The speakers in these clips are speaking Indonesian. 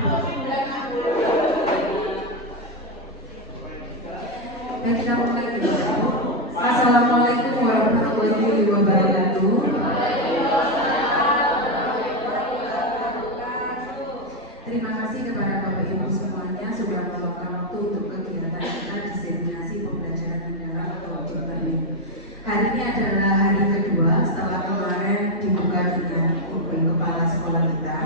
Dan kita mulai dulu. Assalamualaikum warahmatullahi wabarakatuh. Terima kasih kepada Bapak Ibu semuanya sudah meluangkan waktu untuk kegiatan kita diseminasi pembelajaran mendalam atau uji banding. Hari ini adalah hari kedua setelah kemarin dibuka dengan kepala sekolah kita.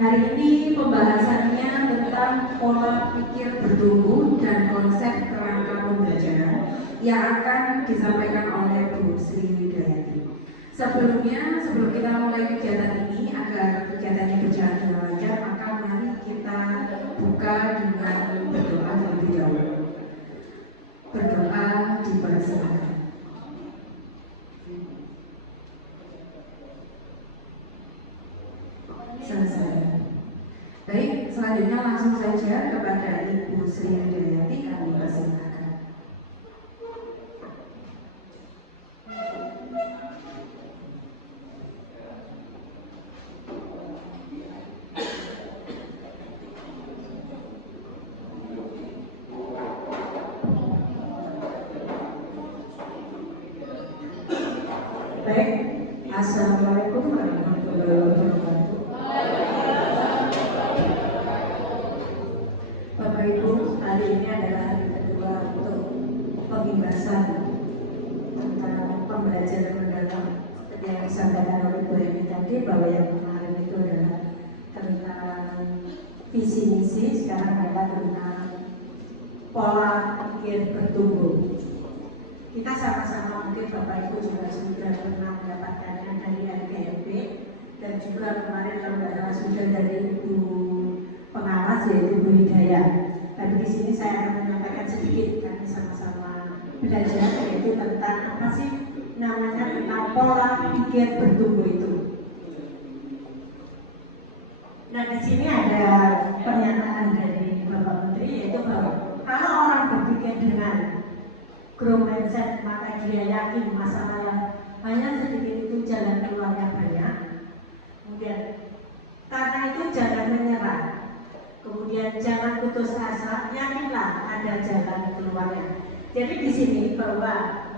Hari ini pembahasannya tentang pola pikir bertumbuh dan konsep kerangka pembelajaran yang akan disampaikan oleh Bu Sri Widayati. Sebelum kita mulai kegiatan ini, agar kegiatannya berjalan dengan lancar, maka mari kita buka dengan berdoa terlebih dahulu. Berdoa dipersilakan. Selesai. Baik, selanjutnya langsung saja kepada Ibu Sri Widayati kami persilakan. Baik, Assalamualaikum warahmatullahi wabarakatuh. Bapak Ibu, hari ini adalah hari kedua untuk pembahasan tentang pembelajaran mendalam seperti yang disampaikan oleh Bu Emi tadi, bahwa yang kemarin itu adalah tentang visi misi, sekarang adalah tentang pola pikir bertumbuh. Kita sama-sama mungkin Bapak Ibu juga sudah pernah mendapatkannya dari LGMP dan juga kemarin kalau tidak salah sudah dari Ibu pengawas yaitu Bu Hidayah. Tapi di sini saya akan menyampaikan sedikit kami sama-sama belajar yaitu tentang apa sih namanya tentang pola pikir bertumbuh itu. Nah di sini ada pernyataan dari Bapak Menteri yaitu bahwa kalau orang berpikir dengan growth mindset, maka dia yakin masalah yang hanya sedikit itu jalan keluarnya banyak. Kemudian karena itu jangan menyerah. Kemudian jangan putus asa, yakinlah ada jalan keluarnya. Jadi di sini bahwa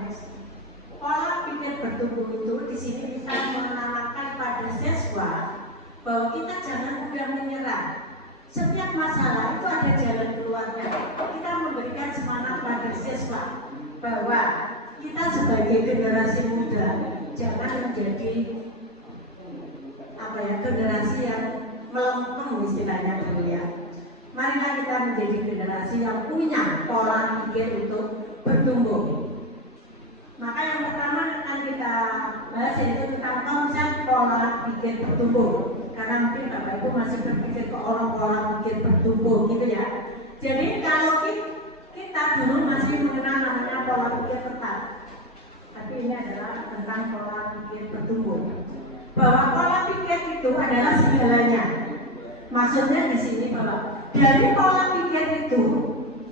pola pikir bertumbuh itu di sini kita menanamkan pada siswa bahwa kita jangan mudah menyerah. Setiap masalah itu ada jalan keluarnya. Kita memberikan semangat pada siswa bahwa kita sebagai generasi muda jangan menjadi generasi yang melempem istilahnya dulu ya. Marilah kita menjadi generasi yang punya pola pikir untuk bertumbuh. Maka yang pertama akan kita bahas yaitu tentang konsep pola pikir bertumbuh. Karena mungkin Bapak Ibu masih berpikir ke orang pola pikir bertumbuh gitu ya. Jadi kalau kita dulu masih mengenal namanya pola pikir tetap, tapi ini adalah tentang pola pikir bertumbuh. Bahwa pola pikir itu adalah segalanya. Maksudnya di sini bahwa dari pola pikir itu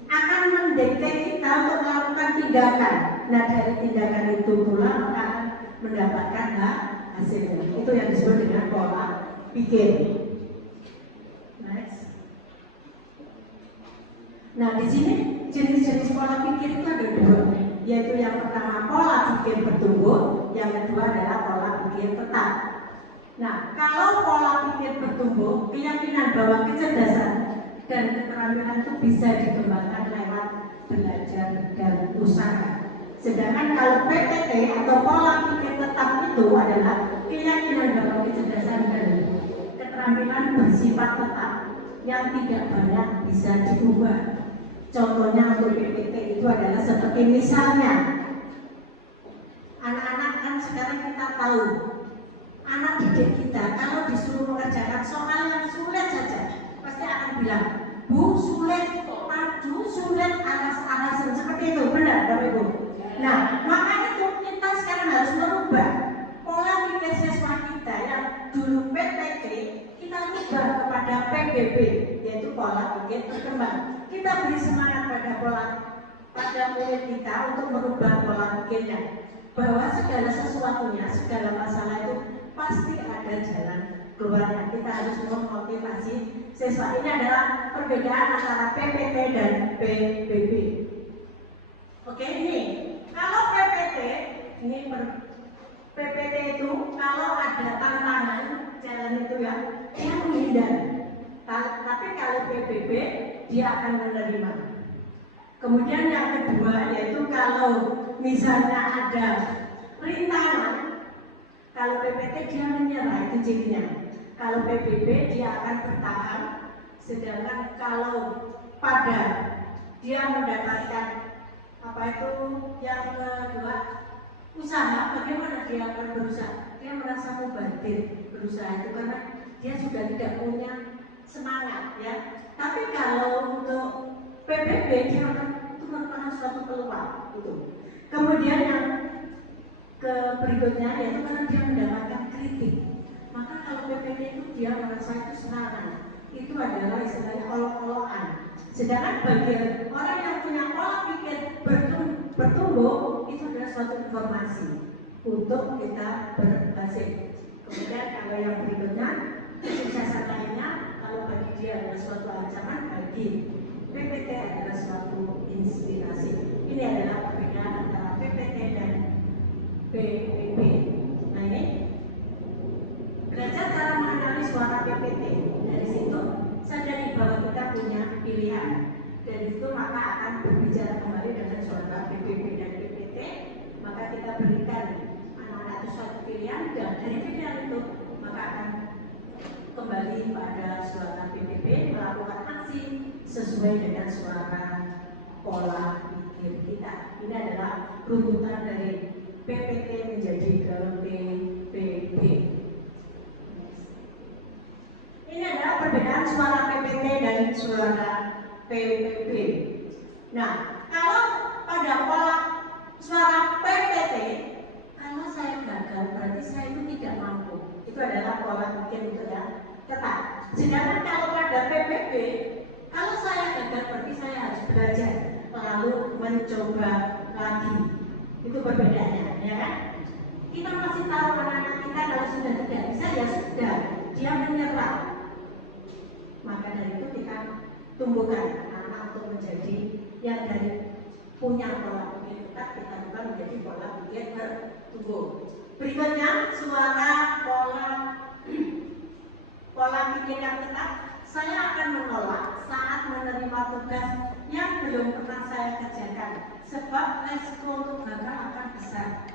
akan mendikte kita untuk melakukan tindakan. Nah dari tindakan itu pula akan mendapatkan hasilnya. Itu yang disebut dengan pola pikir. Next. Nah di sini jenis-jenis pola pikir itu ada dua, yaitu yang pertama pola pikir bertumbuh, yang kedua adalah pola pikir tetap. Nah kalau pola pikir bertumbuh, keyakinan bahwa kecerdasan dan keterampilan itu bisa dikembangkan lewat belajar dan usaha. Sedangkan kalau PTT atau pola pikir tetap itu adalah keyakinan bahwa kecerdasan dan keterampilan bersifat tetap yang tidak banyak bisa diubah. Contohnya untuk PPT itu adalah seperti misalnya anak-anak kan sekarang kita tahu anak didik kita kalau disuruh mengerjakan soal yang sulit saja pasti akan bilang, Bu sulit, Pak sulit, alasan seperti itu, benar Bapak Ibu? Nah maka itu kita sekarang harus merubah pola pikir siswa kita yang dulu PPT kita ubah kepada PBB, yaitu pola pikir berkembang. Kita beri semangat pada murid kita untuk merubah pola pikirnya, bahwa segala sesuatunya, segala masalah itu pasti ada jalan keluarnya. Kita harus memotivasi siswa. Ini adalah perbedaan antara PPT dan PBB. Oke, ini kalau PPT ini PPT itu kalau ada tantangan challenge itu ya dia menghindar. Tapi kalau PBB dia akan menerima. Kemudian yang kedua yaitu kalau misalnya ada rintangan, kalau PPT dia menyerah, itu cirinya. Kalau PBB dia akan bertahan, sedangkan kalau pada dia mendapatkan apa itu yang kedua usaha, bagaimana dia akan berusaha? Dia merasa mubadir berusaha itu karena dia sudah tidak punya semangat ya. Tapi kalau untuk PBB dia akan itu merupakan suatu peluang itu. Kemudian yang berikutnya yaitu karena dia mendapatkan kritik. Maka kalau PPT itu dia merasa itu serangan, itu adalah istilahnya olok-olokan. Sedangkan bagi orang yang punya pola pikir bertumbuh itu adalah suatu informasi untuk kita berhasil. Kemudian kalau yang berikutnya kesuksesan lainnya, kalau bagi dia adalah suatu ancaman, bagi PPT adalah suatu inspirasi. Ini adalah perbedaan antara PPT dan PBB. Nah ini belajar cara mengenali suara PPT. Dari situ sadari bahwa kita punya pilihan. Dari itu maka akan berbicara kembali dengan suara PBB dan PPT. Maka kita berikan anak-anak itu suatu pilihan dan dari pilihan itu maka akan kembali pada suara PBB melakukan aksi sesuai dengan suara pola pikir kita. Ini adalah runtutan dari PPT menjadi ke PBB. Ini adalah perbedaan suara PPT dan suara PBB. Nah, kalau pada pola suara PPT, kalau saya gagal berarti saya itu tidak mampu. Itu adalah pola pikir itu ya tetap. Sedangkan kalau pada PBB, kalau saya gagal berarti saya harus belajar lalu mencoba lagi. Itu perbedaannya, ya kan? Kita masih tahu anak-anak kita kalau sudah tidak bisa ya sudah, dia menyerah. Maka dari itu kita tumbuhkan anak untuk menjadi yang dari punya pola pikir tetap kita ubah menjadi pola pikir bertumbuh. Berikutnya suara pola pikir yang tetap. Saya akan menolak saat menerima tugas yang belum pernah saya kerjakan, sebab resiko untuk gagal akan besar.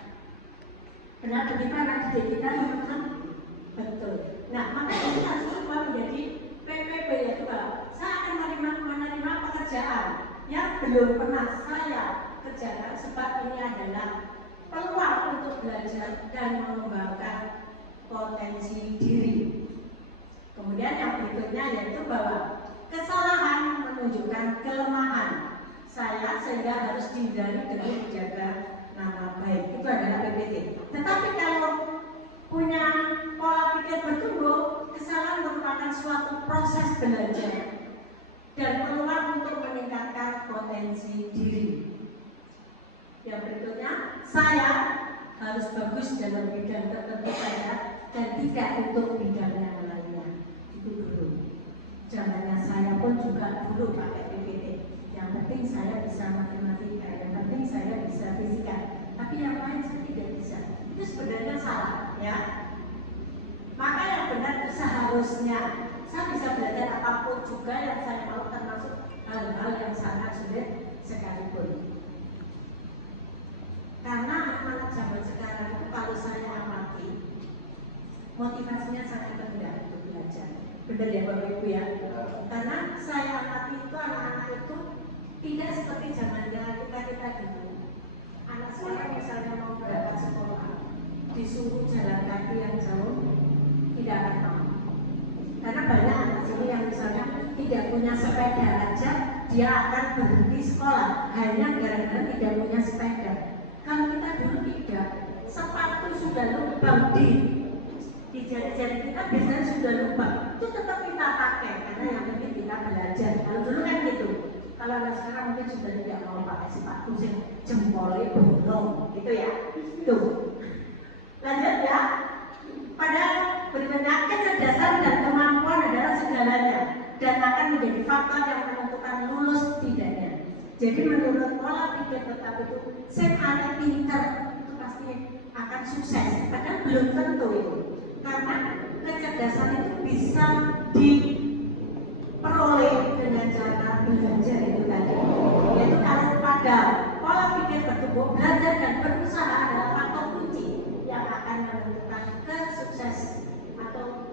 Benar begitu anak didik kita teman-teman? Betul. Nah, maka ini harus berubah menjadi PPB, yaitu saya akan menerima pekerjaan yang belum pernah saya kerjakan, sebab ini adalah peluang untuk belajar dan mengembangkan potensi diri. Kemudian yang berikutnya yaitu bahwa kesalahan menunjukkan kelemahan saya sehingga harus dihindari demi menjaga nama baik. Itu adalah PPT. Tetapi kalau punya pola pikir bertumbuh, kesalahan merupakan suatu proses belajar dan peluang untuk meningkatkan potensi diri. Yang berikutnya, saya harus bagus dalam bidang tertentu saja dan tidak untuk bidang yang lainnya. Itu dulu. Zamannya saya pun juga dulu pakai PPT. Yang penting saya bisa matematika, yang penting saya bisa fisika. Tapi yang lain saya tidak bisa. Itu sebenarnya salah, ya. Maka yang benar itu seharusnya saya bisa belajar apapun juga yang saya mau, termasuk hal-hal yang sangat sulit sekalipun. Karena anak-anak zaman sekarang itu kalau saya amati motivasinya sangat rendah untuk belajar. Benar ya Bapak Ibu ya? Karena saya amati itu anak-anak itu tidak seperti zamannya kita dulu. Anak sekarang misalnya mau berangkat sekolah, disuruh jalan kaki yang jauh, tidak akan mau. Karena banyak anak sini yang misalnya tidak punya sepeda aja, dia akan berhenti sekolah hanya gara-gara tidak punya sepeda. Kalau kita dulu tidak, sepatu sudah lubang di jari-jari kita biasanya sudah lubang, itu tetap kita pakai karena yang penting kita belajar. Kalau dulu kan gitu. Kalau anak sekarang mungkin sudah tidak mau pakai sepatu sih jempolnya bolong, gitu ya. Tuh. Lanjut ya. Padahal berikutnya kecerdasan dan kemampuan adalah segalanya dan akan menjadi faktor yang menentukan lulus tidaknya. Jadi menurut pola pikir tetap itu, saya pinter itu pasti akan sukses. Padahal belum tentu itu, karena kecerdasan itu bisa diperoleh dengan cara belajar itu tadi. Yaitu kalau pada pola pikir bertumbuh, belajar dan berusaha adalah faktor kunci yang akan menentukan sukses atau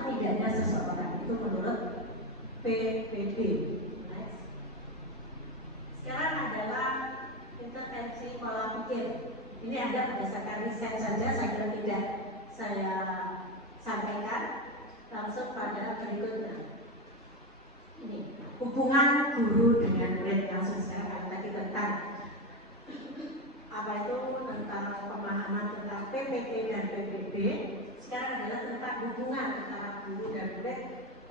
tidaknya seseorang. Itu menurut PBB. Sekarang adalah intervensi pola pikir. Ini ada berdasarkan riset saja, saya kira tidak saya sampaikan. Langsung pada berikutnya. Ini hubungan guru dengan murid. Langsung sekarang tadi tentang apa itu, tentang pemahaman tentang PPT dan PBB. Sekarang adalah tentang hubungan antara guru dan murid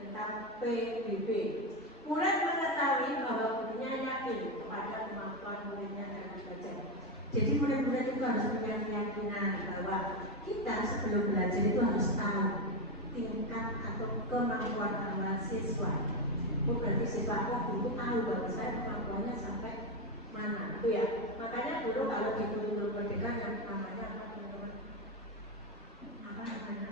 tentang PBB. Murid mengetahui bahwa gurunya yakin kepada kemampuan muridnya dalam belajar. Jadi murid-murid itu harus punya keyakinan bahwa kita sebelum belajar itu harus tahu tingkat atau kemampuan awal siswa. Berarti siswa guru tahu bahwa saya kemampuannya sampai mana, itu ya. Makanya dulu kalau di guru merdeka yang namanya apa teman-teman? Apa namanya?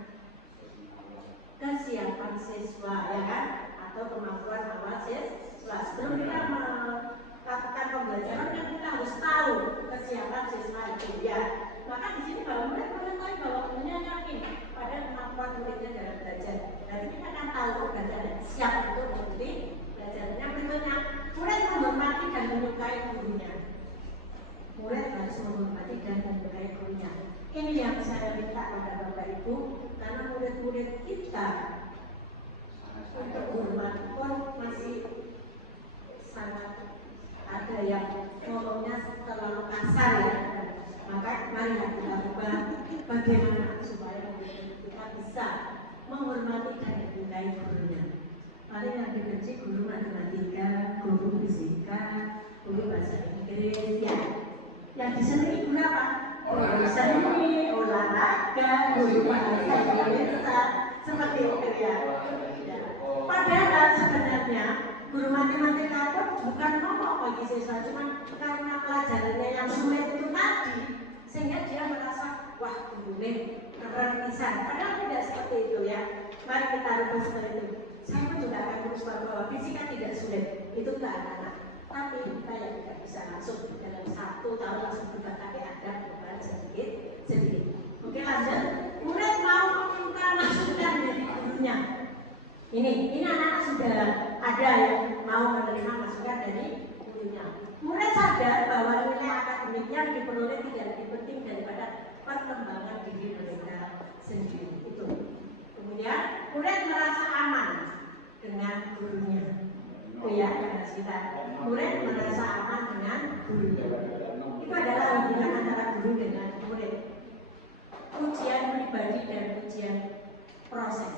Kesiapan siswa, ya kan? Atau kemampuan awal siswa. Sebelum kita melakukan pembelajaran kan kita harus tahu kesiapan siswa itu, ya. Maka di sini kalau murid mengetahui bahwa gurunya yakin pada kemampuan muridnya dalam belajar, jadi kita akan tahu belajar siap untuk mengikuti belajarnya. Berikutnya, murid menghormati dan menyukai gurunya. Murid harus menghormati dan menyukai gurunya. Ini yang saya minta pada Bapak Ibu, karena murid-murid kita untuk hormat pun masih sangat ada yang ngomongnya terlalu kasar, ya. Maka mari kita ubah bagaimana supaya kita bisa menghormati dan menyukai gurunya. Paling yang dibenci guru matematika, guru fisika, guru bahasa Inggris, ya. Yang disenangi guru apa? Guru seni, olahraga, guru bahasa Indonesia, seperti itu, ya. Padahal sebenarnya guru matematika itu bukan momok bagi siswa, cuma karena pelajarannya yang sulit itu tadi, sehingga dia merasa wah gurunya keren pisan. Padahal tidak seperti itu, ya. Mari kita rubah seperti itu. Saya pun juga akan terus bahwa fisika tidak sulit, itu ke anak-anak. Tapi saya tidak bisa langsung dalam 1 tahun langsung berubah, tapi ada perubahan sedikit. Oke, lanjut. Murid mau meminta masukan dari gurunya. Ini anak-anak sudah ada yang mau menerima masukan dari gurunya. Murid sadar bahwa nilai akademik yang diperoleh tidak lebih penting daripada perkembangan diri mereka sendiri. Itu. Kemudian murid merasa aman dengan gurunya. Oh ya, kita. Murid merasa aman dengan gurunya. Itu adalah hubungan antara guru dengan murid. Ujian pribadi dan ujian proses.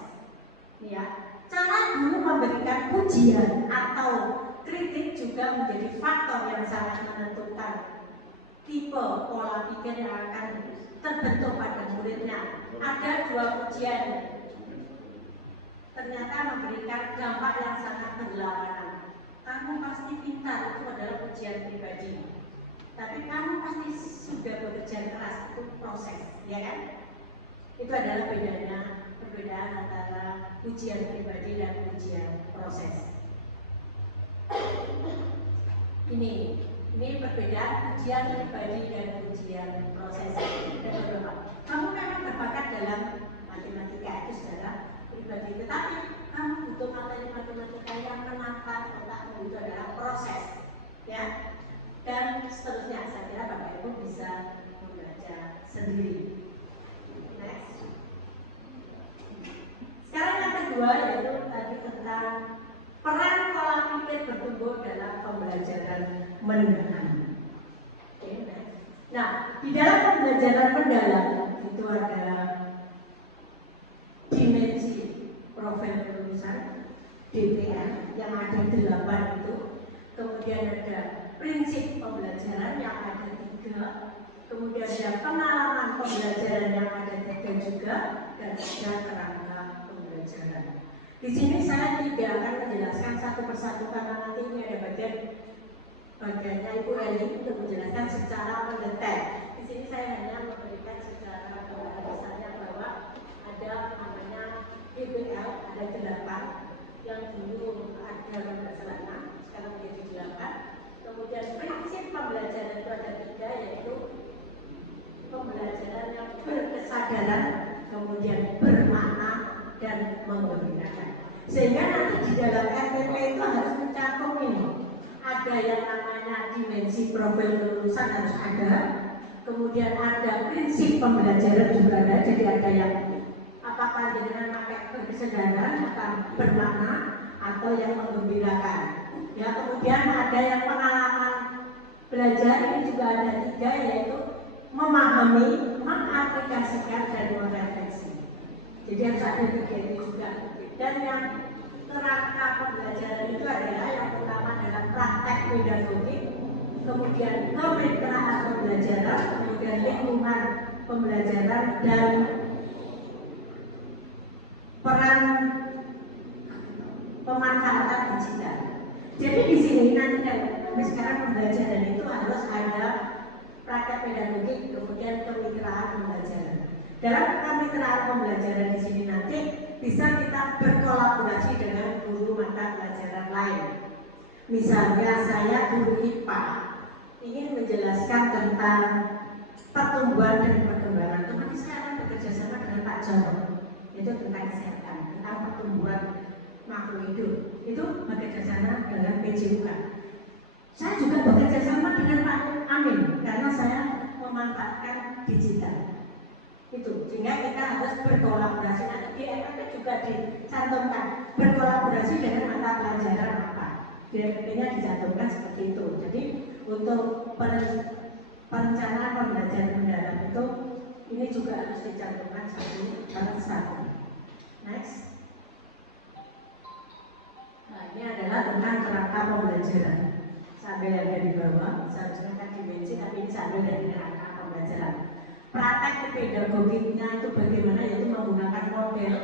Ya. Cara guru memberikan pujian atau kritik juga menjadi faktor yang sangat menentukan tipe pola pikir yang akan terbentuk pada muridnya. Ada 2 pujian ternyata memberikan dampak yang sangat berlawanan. Kamu pasti pintar, itu adalah pujian pribadi. Tapi kamu pasti sudah bekerja keras, itu proses, ya kan? Itu adalah perbedaan antara ujian pribadi dan ujian proses. Ini perbedaan ujian pribadi dan ujian proses. Kamu memang berbakat dalam matematika, itu secara pribadi, tetapi kamu butuh materi matematika yang menantang otakmu, itu adalah proses, ya. Dan seterusnya, saya kira Bapak Ibu bisa membaca sendiri. Next. Sekarang yang kedua yaitu tadi tentang peran pola pikir bertumbuh dalam pembelajaran mendalam. Nah, di dalam pembelajaran mendalam itu ada dimensi profil kelulusan DPR yang ada 8 itu, kemudian ada prinsip pembelajaran yang ada 3, kemudian ada pengalaman pembelajaran yang ada 3, dan juga kerangka pembelajaran. Di sini saya tidak akan menjelaskan satu persatu karena nanti ini ada bagiannya Ibu Eli untuk menjelaskan secara mendetail. Di sini saya hanya memberikan secara gambaran besarnya bahwa ada namanya BBL, ada 8 yang dulu ada berdasarkan 6, sekarang menjadi 8. Kemudian prinsip pembelajaran itu ada 3, yaitu pembelajaran yang berkesadaran, kemudian bermakna dan mengembirakan. Sehingga nanti di dalam RPP itu harus mencakup ini. Ada yang namanya dimensi profil kelulusan harus ada, kemudian ada prinsip pembelajaran juga ada. Jadi ada yang apakah dengan pakai berkesadaran atau bermakna atau yang menggembirakan. Ya, kemudian ada yang pengalaman belajar, ini juga ada 3, yaitu memahami, mengaplikasikan dan merefleksi. Jadi harus ada 3 ini juga. Dan yang kerangka pembelajaran itu adalah yang pertama adalah praktek pedagogik, kemudian kemitraan pembelajaran, kemudian lingkungan pembelajaran dan peran pemanfaatan digital. Jadi di sini nanti sekarang pembelajaran itu harus ada praktek pedagogik, kemudian kemitraan pembelajaran. Dalam kemitraan pembelajaran di sini nanti bisa kita berkolaborasi dengan guru mata pelajaran lain. Misalnya saya guru IPA ingin menjelaskan tentang pertumbuhan dan perkembangan. Teman saya akan bekerja sama dengan Pak Joko, itu tentang kesehatan, tentang pertumbuhan makhluk hidup. Itu bekerja sama dengan PJUK. Saya juga bekerja sama dengan Pak Amin karena saya memanfaatkan digital. Itu, sehingga kita harus berkolaborasi. Nanti di RPP juga dicantumkan berkolaborasi dengan mata pelajaran apa. Di RPP-nya dicantumkan seperti itu. Jadi untuk perencanaan pembelajaran mendalam itu ini juga harus dicantumkan satu per satu. Next. Nah, ini adalah tentang kerangka pembelajaran. Sambil yang ada di bawah, seharusnya kan dimensi, tapi ini sambil dari kerangka pembelajaran. Praktek pedagogiknya itu bagaimana, yaitu menggunakan model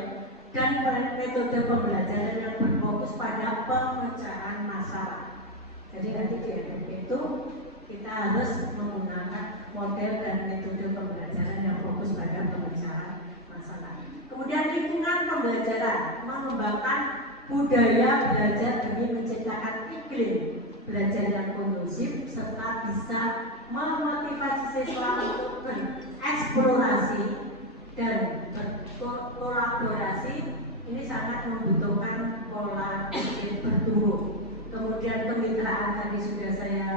dan metode pembelajaran yang berfokus pada pemecahan masalah. Jadi nanti di RPP itu kita harus menggunakan model dan metode pembelajaran yang fokus pada pemecahan masalah. Kemudian lingkungan pembelajaran, mengembangkan budaya belajar demi menciptakan iklim belajar yang kondusif serta bisa memotivasi siswa untuk bereksplorasi dan berkolaborasi. Ini sangat membutuhkan pola pikir bertumbuh. Kemudian kemitraan tadi sudah saya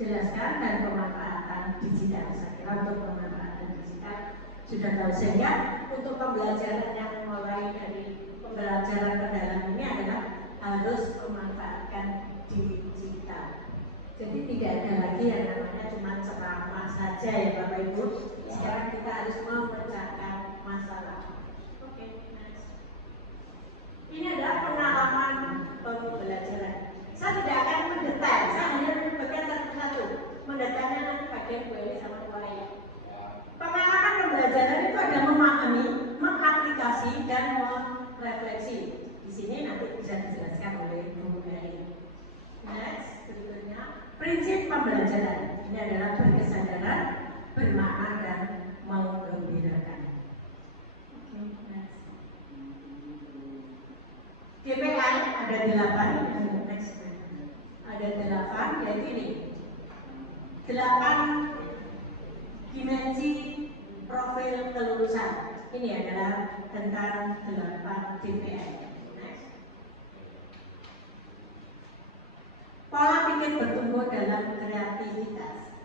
jelaskan dan pemanfaatan digital. Saya kira untuk pemanfaatan digital sudah tahu. Sehingga untuk pembelajaran yang mulai dari pembelajaran mendalam ini adalah harus memanfaatkan digital. Jadi tidak ada lagi yang namanya cuma ceramah saja ya Bapak Ibu. Sekarang kita harus memecahkan masalah. Oke, next. Ini adalah pengalaman pembelajaran. Saya tidak akan mendetail, saya hanya memberikan satu-satu. Mendetailnya nanti bagian Bu Eli sama Bu Aya. Pengalaman pembelajaran itu ada memahami, mengaplikasi dan merefleksi. Di sini nanti bisa dijelaskan oleh Bu Eli. Next, berikutnya prinsip pembelajaran. Ini adalah berkesadaran, bermakna dan menggembirakan. Oke, next. KPI ada 8. Next. Ada 8, yaitu ini 8 dimensi profil kelulusan. Ini adalah tentang 8 DPI. Pola pikir bertumbuh dalam kreativitas.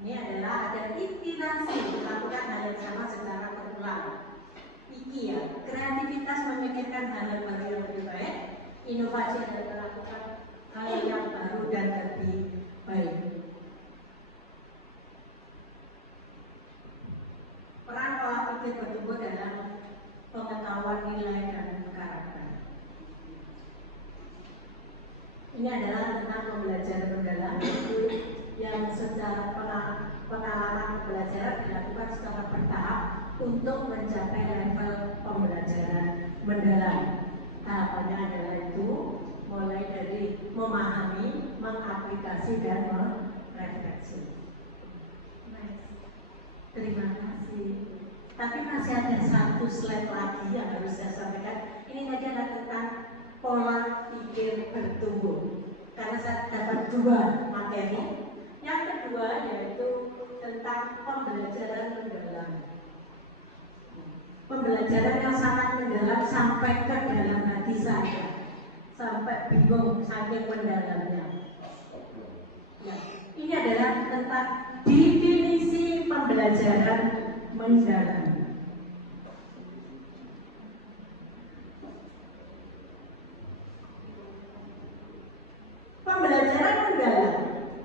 Ini adalah ada iterasi, melakukan hal yang sama secara berulang. Iki ya, kreativitas memikirkan hal baru yang lebih baik, inovasi adalah melakukan hal yang baru dan lebih baik. Peran pola pikir bertumbuh dalam pengetahuan nilai dan karakter. Ini adalah tentang pembelajaran mendalam yang secara pengalaman pembelajaran dilakukan secara bertahap untuk mencapai level pembelajaran mendalam. Tahapannya adalah itu mulai dari memahami, mengaplikasi dan merefleksi. Terima kasih. Tapi masih ada satu slide lagi yang harus saya sampaikan. Ini tadi adalah tentang pola pikir bertumbuh. Karena saya dapat dua materi. Yang kedua yaitu tentang pembelajaran mendalam. Pembelajaran yang sangat mendalam sampai ke dalam hati saya, sampai bingung saking mendalamnya. Ya, ini adalah tentang definisi pembelajaran mendalam. Pembelajaran mendalam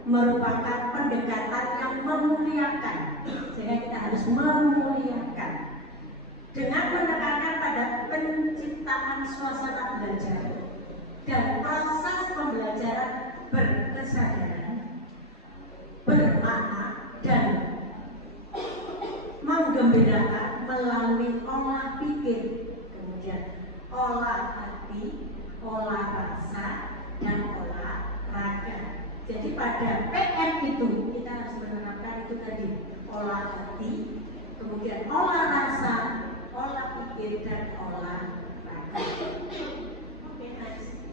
merupakan pendekatan yang memuliakan, sehingga kita harus memuliakan dengan menekankan pada penciptaan suasana belajar dan proses pembelajaran berkesadaran, bermakna dan menggembirakan melalui olah pikir, kemudian olah hati, olah rasa, dan olah raga. Jadi pada PM itu kita harus menerapkan itu tadi, olah hati, kemudian olah rasa, olah pikir, dan olah raga. Oke, next.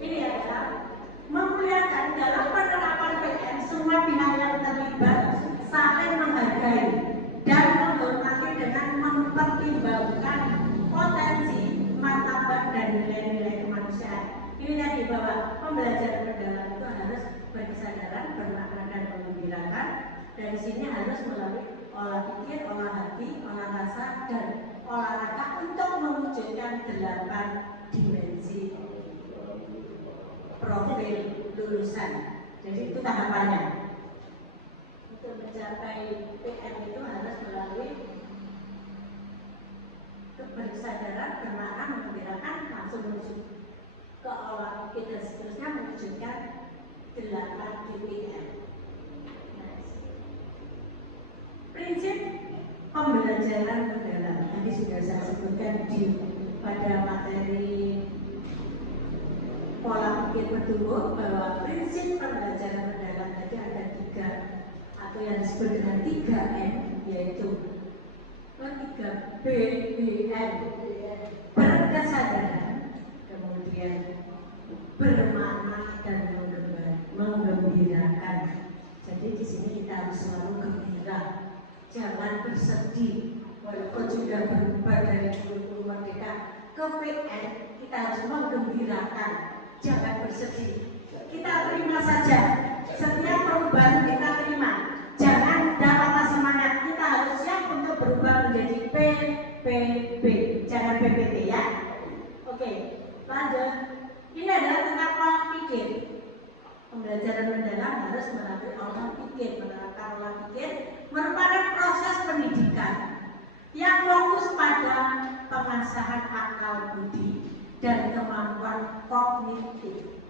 Ini adalah memuliakan dalam penerapan PM. Semua pihak yang terlibat saling menghargai dan menghormati dengan mempertimbangkan potensi, martabat, dan nilai-nilai kemanusiaan. Ini tadi bahwa pembelajaran mendalam itu harus berkesadaran, bermakna, dan menggembirakan. Dari sini harus melalui olah pikir, olah hati, olah rasa, dan olahraga untuk mewujudkan 8 dimensi profil lulusan. Jadi itu tahapannya. Untuk mencapai PM itu harus melalui kebersadaran, bermakna, menggembirakan, langsung menuju ke olah pikir dan seterusnya mewujudkan 8 DPM. Prinsip pembelajaran mendalam tadi sudah saya sebutkan pada materi pola pikir bertumbuh, bahwa prinsip pembelajaran mendalam tadi ada 3 atau yang disebut dengan 3M, yaitu 3BBN, berkesadaran, kemudian bermakna, dan menggembirakan. Jadi di sini kita harus selalu gembira, jangan bersedih. Walaupun sudah berubah dari kurikulum merdeka ke PN, kita harus menggembirakan, jangan bersedih. Kita terima saja setiap perubahan, kita terima. Jangan patah semangat, kita harus siap untuk berubah menjadi PPB, jangan PPT ya. Oke, lanjut. Ini adalah tentang olah pikir. Pembelajaran mendalam harus melalui olah pikir. Menerapkan olah pikir merupakan proses pendidikan yang fokus pada pengasahan akal budi dan kemampuan kognitif,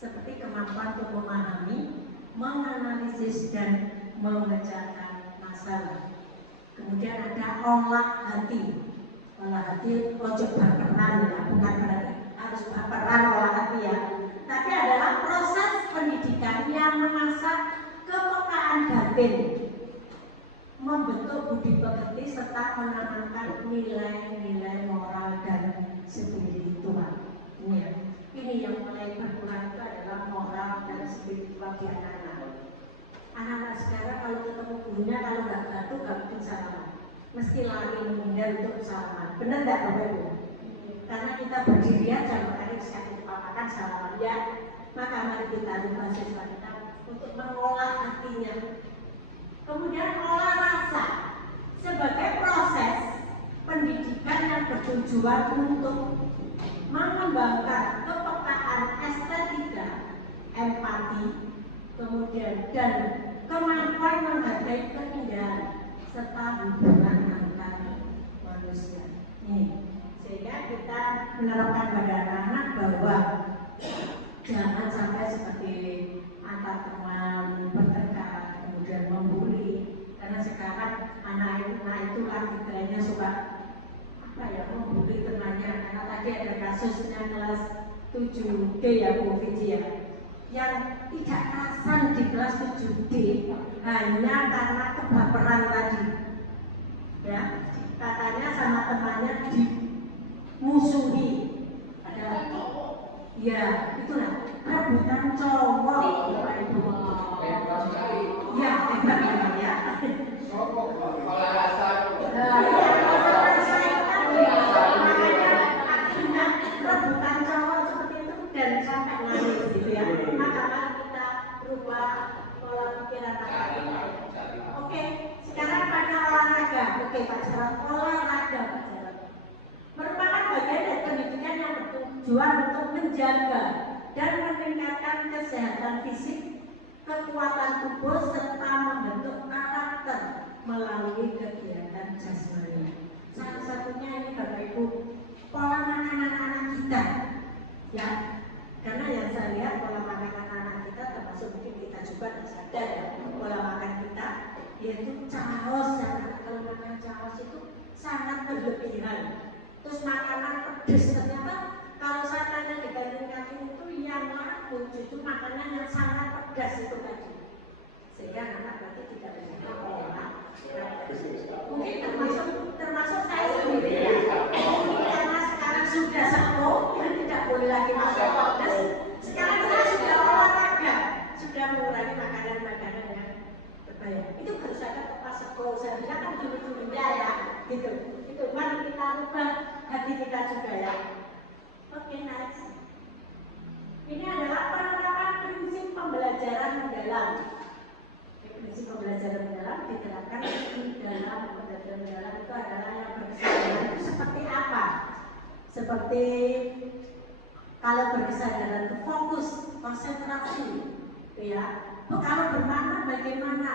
seperti kemampuan untuk memahami, menganalisis, dan memecahkan masalah. Kemudian ada olah hati. Olah hati ojo baperan ya, bukan berarti harus baperan olah hati ya, tapi adalah proses pendidikan yang mengasah kepekaan batin, membentuk budi pekerti, serta menanamkan nilai-nilai moral dan spiritual. Ini yang mulai berkurang itu adalah moral dan spiritual di anak-anak. Anak-anak sekarang kalau ketemu gurunya, kalau nggak batu nggak mungkin salaman, mesti lari menghindar untuk salaman. Benar nggak Bapak Ibu? Karena kita berdiri aja, makanya sekali dipapakan salaman ya. Maka mari kita ubah siswa kita untuk mengolah hatinya. Kemudian olah rasa sebagai proses pendidikan yang bertujuan untuk mengembangkan kepekaan estetika, empati, kemudian dan kemampuan menghargai keindahan serta hubungan antar manusia. Sehingga kita menerapkan pada anak-anak bahwa jangan sampai seperti antar teman bertengkar, kemudian membuli, karena sekarang misalkan anak itu artikelnya suka apa ya, membuli temannya, karena tadi ada kasusnya kelas 7D ya Bu Vici ya, yang tidak kasar di kelas 7D hanya karena kebaperan tadi ya, katanya sama temannya dimusuhi, ada ya itulah rebutan cowok Bapak Ibu. Ya hebat memang ya. Rebutan cowok seperti itu dan sampai nangis gitu ya. Maka mari kita rubah pola pikiran kita. Oke, sekarang pada olahraga. Oke Pak Jarod, olahraga Pak Jarod merupakan bagian dari pendidikan yang bertujuan untuk menjaga dan meningkatkan kesehatan fisik, kekuatan tubuh serta membentuk karakter melalui kegiatan jasmani. Salah satunya ini Bapak Ibu, pola makan anak-anak kita ya, karena yang saya lihat pola makan anak-anak kita termasuk mungkin kita juga tidak sadar ya, pola makan kita yaitu caos. Kalau makan caos itu sangat berlebihan, terus makanan pedas. Ternyata kalau saya tanya di kampung itu yang laku justru makanan yang sangat pedas itu tadi, sehingga anak berarti tidak bisa pola. Mungkin termasuk saya sendiri ya, karena sekarang sudah sepuh dan tidak boleh lagi makan pedas. Sekarang saya sudah olahraga, sudah mengurangi makanan-makanan yang berbahaya. Itu harus ada pas sekolah. Saya bilang kan dulu-dulunya ya, gitu. Itu mari kita ubah hati kita juga ya. Oke, next. Ini adalah penerapan prinsip pembelajaran mendalam. Prinsip pembelajaran mendalam diterapkan di dalam pembelajaran mendalam itu adalah yang berkesadaran itu seperti apa? Seperti kalau berkesadaran itu fokus, konsentrasi, ya. Kalau bermakna bagaimana?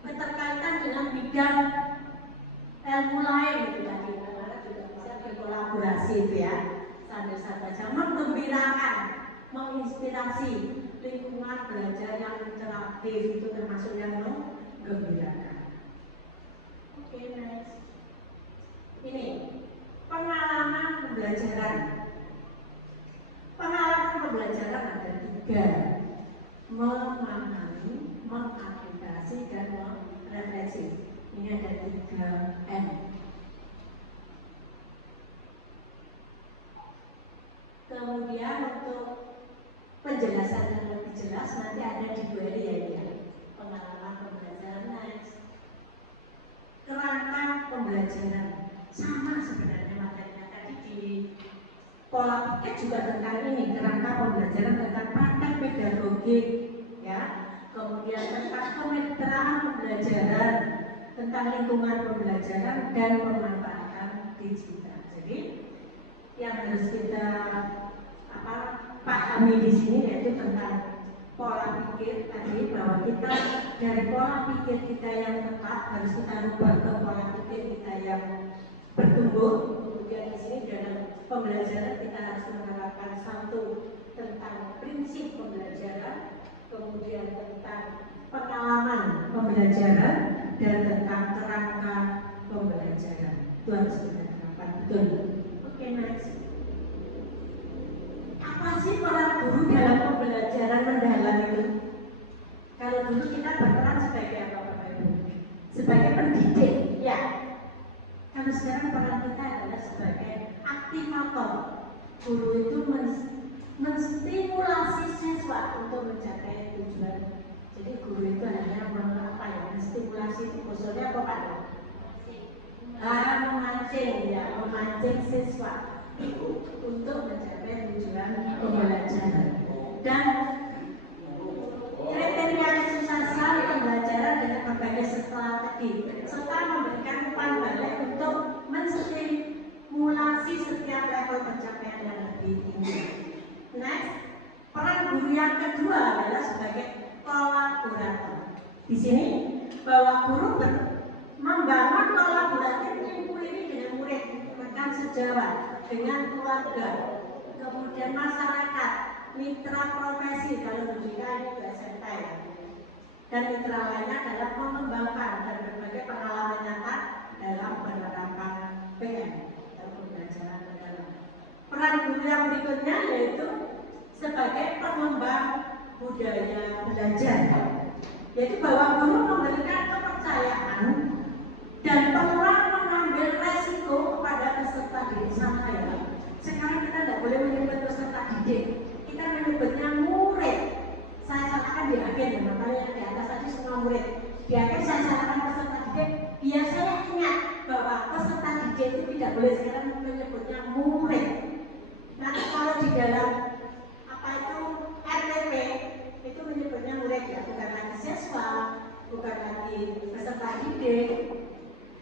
Keterkaitan dengan bidang ilmu lain itu tadi, karena juga bisa berkolaborasi itu ya, sambil saja menggembirakan, menginspirasi lingkungan belajar yang interaktif itu termasuk yang menggembirakan. Oke, next. Ini pengalaman pembelajaran. Pengalaman pembelajaran ada 3: memahami, mengaplikasi, dan merefleksi. Ini ada 3M. Kemudian untuk penjelasan yang lebih jelas nanti ada di query ya. Pengalaman pembelajaran next. Kerangka pembelajaran sama sebenarnya materinya tadi di pola pikir juga tentang ini, kerangka pembelajaran tentang praktek pedagogik ya. Kemudian tentang kemitraan pembelajaran, tentang lingkungan pembelajaran dan pemanfaatan digital. Jadi yang harus kita pahami di sini yaitu tentang pola pikir tadi, bahwa kita dari pola pikir kita yang tepat harus kita rubah ke pola pikir kita yang bertumbuh. Kemudian di sini dalam pembelajaran kita harus menerapkan satu tentang prinsip pembelajaran, kemudian tentang pengalaman pembelajaran, dan tentang kerangka pembelajaran. Itu harus kita terapkan betul. Oke, next. Apa sih peran guru dalam pembelajaran mendalam itu? Kalau dulu kita berperan sebagai apa Bapak Ibu? Sebagai pendidik, ya. Kalau sekarang peran kita adalah sebagai aktivator. Guru itu menstimulasi siswa untuk mencapai tujuan. Jadi guru itu hanya menstimulasi itu khususnya apa Pak? Memancing siswa untuk mencapai tujuan pembelajaran. Dan kriteria kesuksesan pembelajaran dengan berbagai strategi serta memberikan umpan balik untuk menstimulasi setiap level pencapaian yang lebih tinggi. Next, peran guru yang kedua adalah sebagai kolaborator. Di sini bahwa guru membangun kolaboratif lingkup ini dengan murid, rekan sejawat, dengan keluarga, kemudian masyarakat, mitra profesi, kalau pendidikan itu SMK ya. dan mitra lainnya dalam mengembangkan dan berbagai pengalaman nyata dalam penerapan PM atau pembelajaran mendalam. Peran guru yang berikutnya yaitu sebagai pengembang budaya belajar, yaitu bahwa guru memberikan kepercayaan dan peluang mengambil resiko kepada peserta didik. Sama ya, sekarang kita tidak boleh menyebut peserta didik, kita menyebutnya murid. Saya salahkan di akhir, makanya di atas tadi semua murid. Di akhir saya salahkan peserta didik. Biar saya ingat bahwa peserta didik itu tidak boleh sekarang menyebutnya murid. Nanti kalau di dalam apa itu RTP itu menyebutnya murid ya, bukan lagi siswa, bukan lagi peserta didik,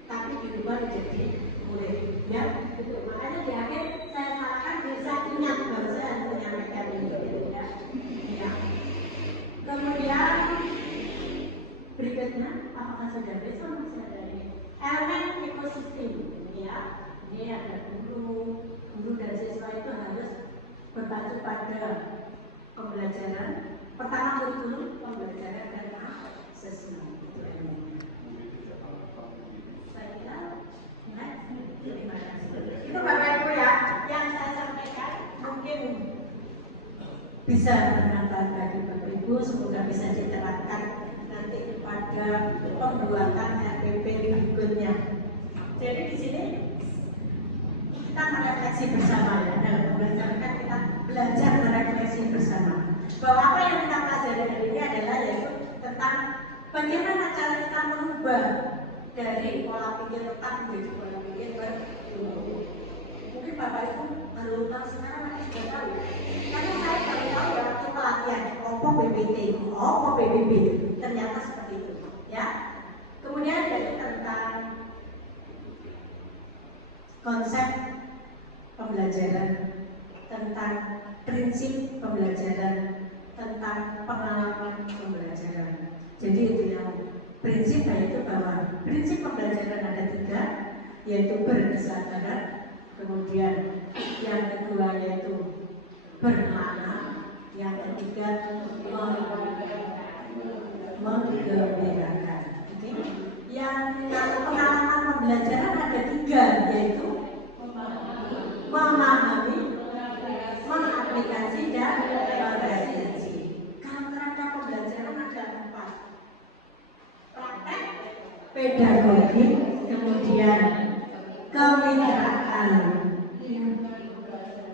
tapi dirubah menjadi murid. Ya, gitu. Makanya di akhir saya salahkan biar saya ingat bahwa saya harus menyampaikan ini. Ya. Ya. Kemudian berikutnya, apakah sudah besok masih ada ini? Elemen ekosistem, ya. Ini ada guru dan siswa itu harus berpacu pada pembelajaran. Pertama kurikulum, pembelajaran dan asesmen. Itu elemennya. Saya kira, terima kasih. Itu Bapak Ibu ya, yang saya sampaikan mungkin bisa bermanfaat bagi Bapak Ibu, semoga bisa diterapkan nanti pada pembuatan RPP berikutnya. Jadi di sini kita merefleksi bersama ya, dalam pembelajaran kita belajar merefleksi bersama bahwa apa yang kita pelajari hari ini adalah yaitu tentang bagaimana cara kita merubah dari pola pikir tetap menjadi pola pikir bertumbuh. Mungkin Bapak Ibu baru tahu sekarang, nanti sudah tahu. Karena saya baru tahu ya waktu pelatihan Opo PBT, Opo PBB, ternyata seperti itu. Ya. Kemudian dari tentang konsep pembelajaran, tentang prinsip pembelajaran, tentang pengalaman pembelajaran. Jadi itu yang prinsip, yaitu bahwa prinsip pembelajaran ada 3, yaitu berkesadaran, kemudian yang kedua yaitu bermakna, yang ketiga menggembirakan. Yang pengalaman pembelajaran ada 3, yaitu memahami, mengaplikasi, dan merefleksi. Kalau kerangka pembelajaran ada 4: praktek, pedagogi, kemudian kemitraan,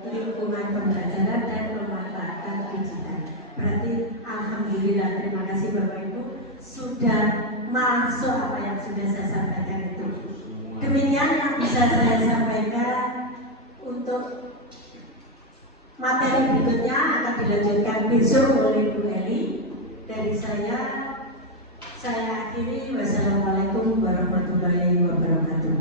lingkungan pembelajaran, dan pemanfaatan digital. Berarti alhamdulillah, terima kasih Bapak Ibu sudah masuk apa yang sudah saya sampaikan itu. Demikian yang bisa saya sampaikan. Untuk materi berikutnya akan dilanjutkan besok oleh Bu Eli. Dari saya akhiri. Wassalamualaikum warahmatullahi wabarakatuh.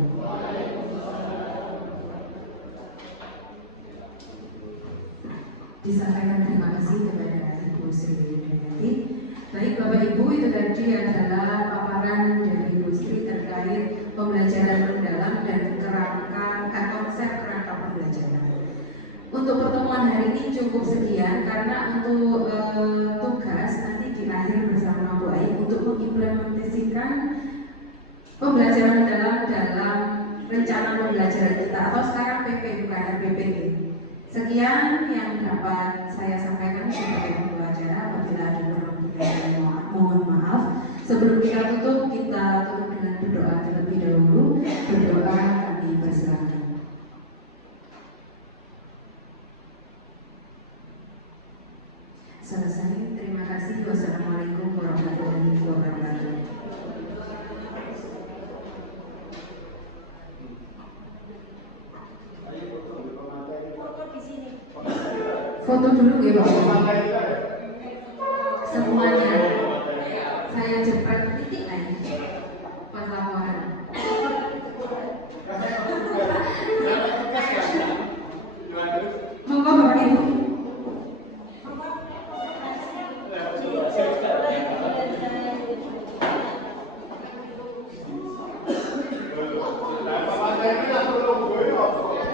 Disampaikan terima kasih kepada Ibu Sri Widiawati. Baik Bapak Ibu, itu tadi adalah paparan dari Ibu Sri terkait pembelajaran mendalam dan konsep kerangka pembelajaran. Untuk pertemuan hari ini cukup sekian, karena untuk tugas nanti di akhir bersama Bu Ai untuk mengimplementasikan pembelajaran mendalam dalam rencana pembelajaran kita, atau sekarang PP bukan RPPG. Sekian yang dapat saya sampaikan sebagai pembawa acara. Apabila ada kurang mohon maaf. Sebelum kita tutup dengan berdoa terlebih dahulu. Berdoa kami persilakan. Selesai. Terima kasih. Wassalamualaikum warahmatullahi wabarakatuh. Foto dulu ya Bapak. Semuanya saya jemput.